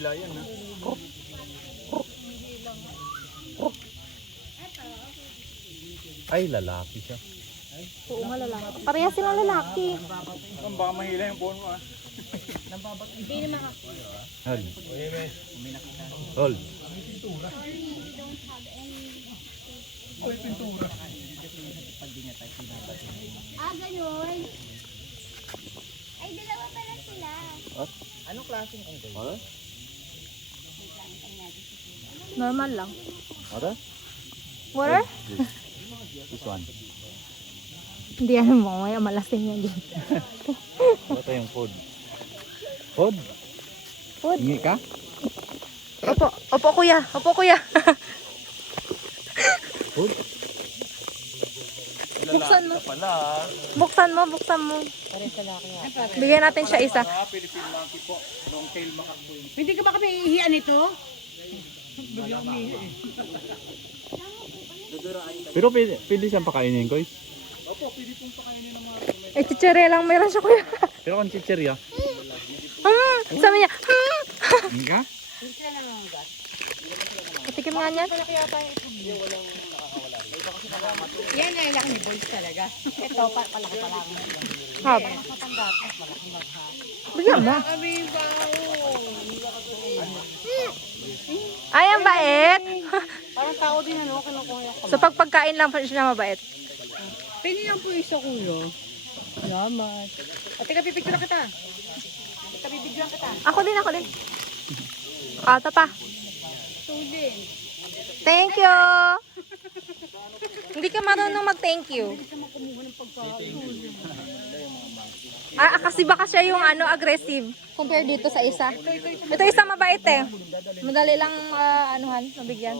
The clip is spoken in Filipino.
hila yan ha. Ay, lalaki siya. Oo nga lalaki. Parehas silang lalaki. Ang baka mahila yung phone mo ha. Hindi naman ako. Hold. Hold. Ah, ganun. Ay, dalawa pala sila. Anong klaseng unggoy? Ano? Normal lang. Ano? Water? This one. Hindi ano mo. Mamaya malasing yan din. Ito yung food. Food? Food. Hingi ka? Opo. Opo kuya. Opo kuya. Food? Buksan mo. Pala. Buksan mo. Buksan mo. Parehas lalaki nga. Bigyan natin siya isa. Philippine monkey po. Long tail macaque po yun. Hindi ka ba kami ihihian ito? Pero pwede siyang pakainin ko. Eh, chichirya lang meron siya kuya. Pero kung chichirya. Sabi niya, Hingi ka? patikim nga niyan. Yan ay laki ni boys talaga. Ito, palaki pa lang. Hab. Bigyan mo. Ay, ang bait. Parang tao din ano, kinukuha ko. So, pag pagkain lang pa siya mabait. Pili lang po isa kuya. Salamat. At teka, pipicture kita. Teka, bibidyoan kita. Ako din, ako din. Kata pa. Tulin. Thank you. Hindi ka marunong mag-thank you. Kasi baka siya yung aggressive compare dito sa isa. Ito isa mabait eh. Madali lang anuhan, mabigyan.